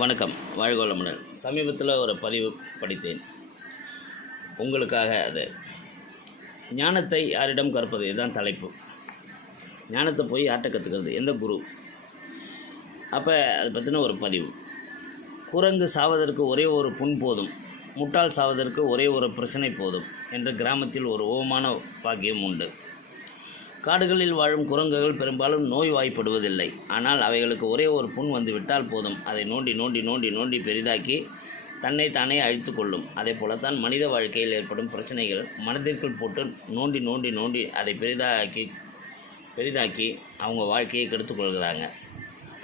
வணக்கம். வாழ்க வளமுடன். சமீபத்தில் ஒரு பதிவு படித்தேன் உங்களுக்காக. அது ஞானத்தை யாரிடம் கற்பது, இதுதான் தலைப்பு. ஞானத்தை போய் யார்கிட்ட கற்றுக்கிறது, எந்த குரு? அப்போ அதை பற்றின ஒரு பதிவு. குரங்கு சாவதற்கு ஒரே ஒரு புண் போதும், முட்டாள் சாவதற்கு ஒரே ஒரு பிரச்சனை போதும் என்ற கிராமத்தில் ஒரு ஓமான பாக்கியம் உண்டு. காடுகளில் வாழும் குரங்குகள் பெரும்பாலும் நோய் வாய்ப்படுவதில்லை. ஆனால் அவைகளுக்கு ஒரே ஒரு புண் வந்துவிட்டால் போதும், அதை நோண்டி நோண்டி நோண்டி நோண்டி பெரிதாக்கி தன்னை தானே அழித்து கொள்ளும். அதே போலத்தான் மனித வாழ்க்கையில் ஏற்படும் பிரச்சனைகள் மனதிற்குள் போட்டு நோண்டி நோண்டி நோண்டி அதை பெரிதாக்கி அவங்க வாழ்க்கையை கெடுத்துக்கொள்கிறாங்க.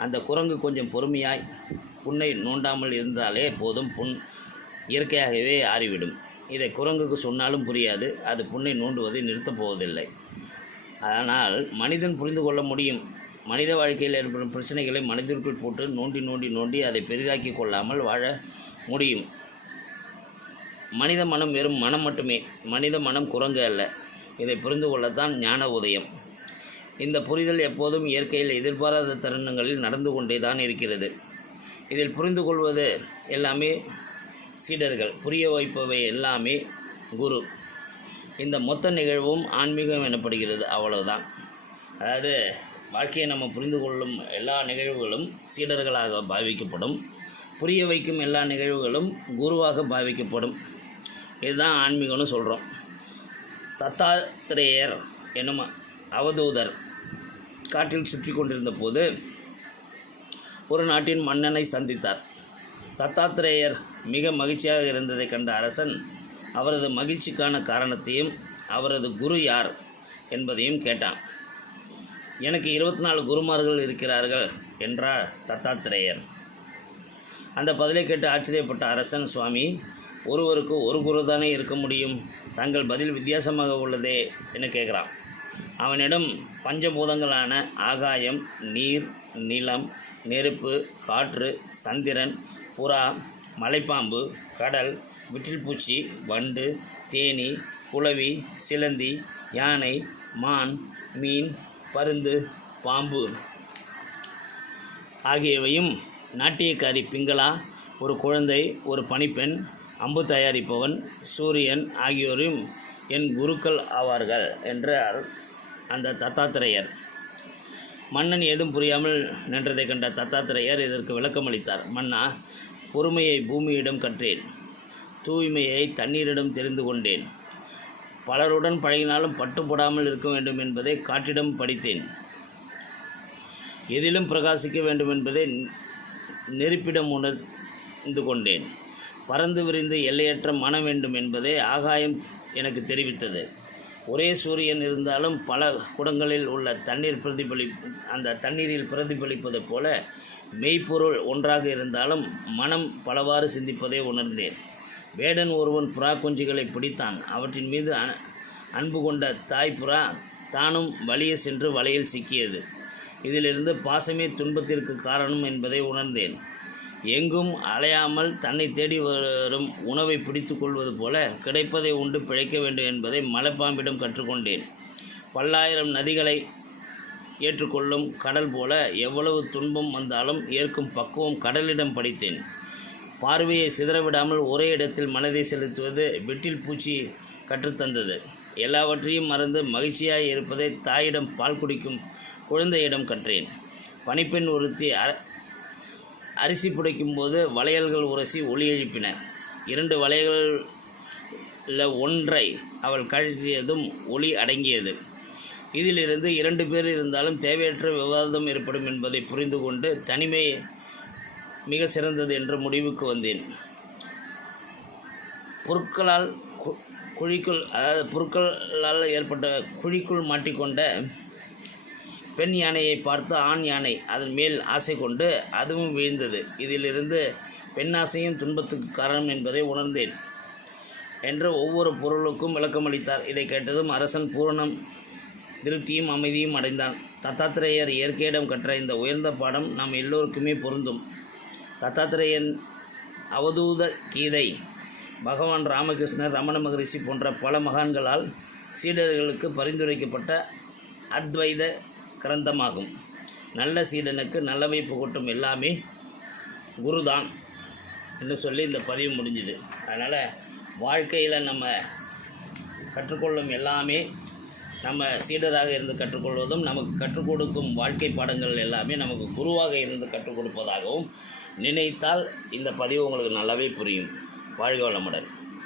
அந்த குரங்கு கொஞ்சம் பொறுமையாய் புண்ணை நோண்டாமல் இருந்தாலே போதும், புண் இயற்கையாகவே ஆறிவிடும். இதை குரங்குக்கு சொன்னாலும் புரியாது, அது புண்ணை நோண்டுவதை நிறுத்தப் போவதில்லை. ஆனால் மனிதன் புரிந்து கொள்ள முடியும். மனித வாழ்க்கையில் ஏற்படும் பிரச்சனைகளை மனதிற்குள் போட்டு நோண்டி நோண்டி நோண்டி அதை பெரிதாக்கி கொள்ளாமல் வாழ முடியும். மனித மனம் வெறும் மனம் மட்டுமே, மனித மனம் குரங்கு அல்ல. இதை புரிந்து கொள்ளத்தான் ஞான உதயம். இந்த புரிதல் எப்போதும் இயற்கையில் எதிர்பாராத தருணங்களில் நடந்து கொண்டே தான் இருக்கிறது. இதில் புரிந்து கொள்வது எல்லாமே சீடர்கள், புரிய வைப்பவை எல்லாமே குரு. இந்த மொத்த நிகழ்வும் ஆன்மீகம் எனப்படுகிறது, அவ்வளவுதான். அதாவது வாழ்க்கையை நம்ம புரிந்து கொள்ளும் எல்லா நிகழ்வுகளும் சீடர்களாக பாவிக்கப்படும், புரிய வைக்கும் எல்லா நிகழ்வுகளும் குருவாக பாவிக்கப்படும். இதுதான் ஆன்மீகம்னு சொல்கிறோம். தத்தாத்திரேயர் என்னும் அவதூதர் காட்டில் சுற்றி கொண்டிருந்த போது ஒரு நாட்டின் மன்னனை சந்தித்தார். தத்தாத்திரேயர் மிக மகிழ்ச்சியாக இருந்ததை கண்ட அரசன் அவரது மகிழ்ச்சிக்கான காரணத்தையும் அவரது குரு யார் என்பதையும் கேட்டான். எனக்கு 24 குருமார்கள் இருக்கிறார்கள் என்றார் தத்தாத்திரேயர். அந்த பதிலை கேட்டு ஆச்சரியப்பட்ட அரசன், சுவாமி, ஒருவருக்கு ஒரு குரு தானே இருக்க முடியும், தங்கள் பதில் வித்தியாசமாக உள்ளதே என கேட்குறான். அவனிடம் பஞ்சபூதங்களான ஆகாயம், நீர், நிலம், நெருப்பு, காற்று, சந்திரன், புறா, மலைப்பாம்பு, கடல், விட்டில்பூச்சி, வண்டு, தேனி, குளவி, சிலந்தி, யானை, மான், மீன், பருந்து, பாம்பு ஆகியவையும், நாட்டியக்காரி பிங்களா, ஒரு குழந்தை, ஒரு பணிப்பெண், அம்பு தயாரிப்பவன், சூரியன் ஆகியோரும் என் குருக்கள் ஆவார்கள் என்றார் அந்த தத்தாத்திரேயர். மன்னன் ஏதும் புரியாமல் நின்றதை கண்ட தத்தாத்திரேயர் இதற்கு விளக்கமளித்தார். மன்னா, பொறுமையை பூமியிடம் கற்றேன், தூய்மையை தண்ணீரிடம் தெரிந்து கொண்டேன், பலருடன் பழகினாலும் பட்டுப்படாமல் இருக்க வேண்டும் என்பதை காட்டிடம் படித்தேன், எதிலும் பிரகாசிக்க வேண்டும் என்பதை நெருப்பிடம் உணர்ந்து கொண்டேன், பறந்து விரிந்து எல்லையற்ற மனம் வேண்டும் என்பதை ஆகாயம் எனக்கு தெரிவித்தது. ஒரே சூரியன் இருந்தாலும் பல குடங்களில் உள்ள அந்த தண்ணீரில் பிரதிபலிப்பது போல மெய்ப்பொருள் ஒன்றாக இருந்தாலும் மனம் பலவாறு சிந்திப்பதை உணர்ந்தேன். வேடன் ஒருவன் புறா குஞ்சுகளை பிடித்தான். அவற்றின் மீது அன்பு கொண்ட தாய் புறா தானும் வலிய சென்று வலையில் சிக்கியது. இதிலிருந்து பாசமே துன்பத்திற்கு காரணம் என்பதை உணர்ந்தேன். எங்கும் அலையாமல் தன்னை தேடி வரும் உணவை பிடித்து கொள்வது போல கிடைப்பதை உண்டு பிழைக்க வேண்டும் என்பதை மலைப்பாம்பிடம் கற்றுக்கொண்டேன். பல்லாயிரம் நதிகளை ஏற்றுக்கொள்ளும் கடல் போல எவ்வளவு துன்பம் வந்தாலும் ஏற்கும் பக்குவம் கடலிடம் படித்தேன். பார்வையை சிதறவிடாமல் ஒரே இடத்தில் மனதை செலுத்துவது விட்டில் பூச்சி கற்றுத்தந்தது. எல்லாவற்றையும் மறந்து மகிழ்ச்சியாய் இருப்பதை தாயிடம் பால் குடிக்கும் குழந்தையிடம் கற்றேன். பணிப்பெண் ஒருத்தி அரிசி புடைக்கும் போது வளையல்கள் உரசி ஒளி எழுப்பின. 2 வளையல்களில் ஒன்றை அவள் கழற்றியதும் ஒளி அடங்கியது. இதிலிருந்து 2 பேர் இருந்தாலும் தேவையற்ற விவாதம் ஏற்படும் என்பதை புரிந்து கொண்டு தனிமை மிக சிறந்தது என்ற முடிவுக்கு வந்தேன். பொருட்களால் ஏற்பட்ட குழிக்குள் மாட்டிக்கொண்ட பெண் யானையை பார்த்து ஆண் யானை அதன் மேல் ஆசை கொண்டு அதுவும் வீழ்ந்தது. இதிலிருந்து பெண்ணாசையும் துன்பத்துக்கு காரணம் என்பதை உணர்ந்தேன் என்று ஒவ்வொரு பொருளுக்கும் விளக்கமளித்தார். இதை கேட்டதும் அரசன் பூரணம் திருப்தியும் அமைதியும் அடைந்தான். தத்தாத்திரேயர் இயற்கையிடம் கற்ற இந்த உயர்ந்த பாடம் நாம் எல்லோருக்குமே பொருந்தும். தத்தாத்திரேயன் அவதூத கீதை, பகவான் ராமகிருஷ்ணர், ரமண மகரிஷி போன்ற பல மகான்களால் சீடர்களுக்கு பரிந்துரைக்கப்பட்ட அத்வைத கிரந்தமாகும். நல்ல சீடனுக்கு நல்லவை புகட்டும் எல்லாமே குரு தான் என்று சொல்லி இந்த பதிவு முடிஞ்சுது. அதனால் வாழ்க்கையில் நம்ம கற்றுக்கொள்ளும் எல்லாமே நம்ம சீடராக இருந்து கற்றுக்கொள்வதும், நமக்கு கற்றுக் கொடுக்கும் வாழ்க்கை பாடங்கள் எல்லாமே நமக்கு குருவாக இருந்து கற்றுக் கொடுப்பதாகவும் நினைத்தால் இந்த பதிவு உங்களுக்கு நல்லாவே புரியும். வாழ்க வளமுடன்.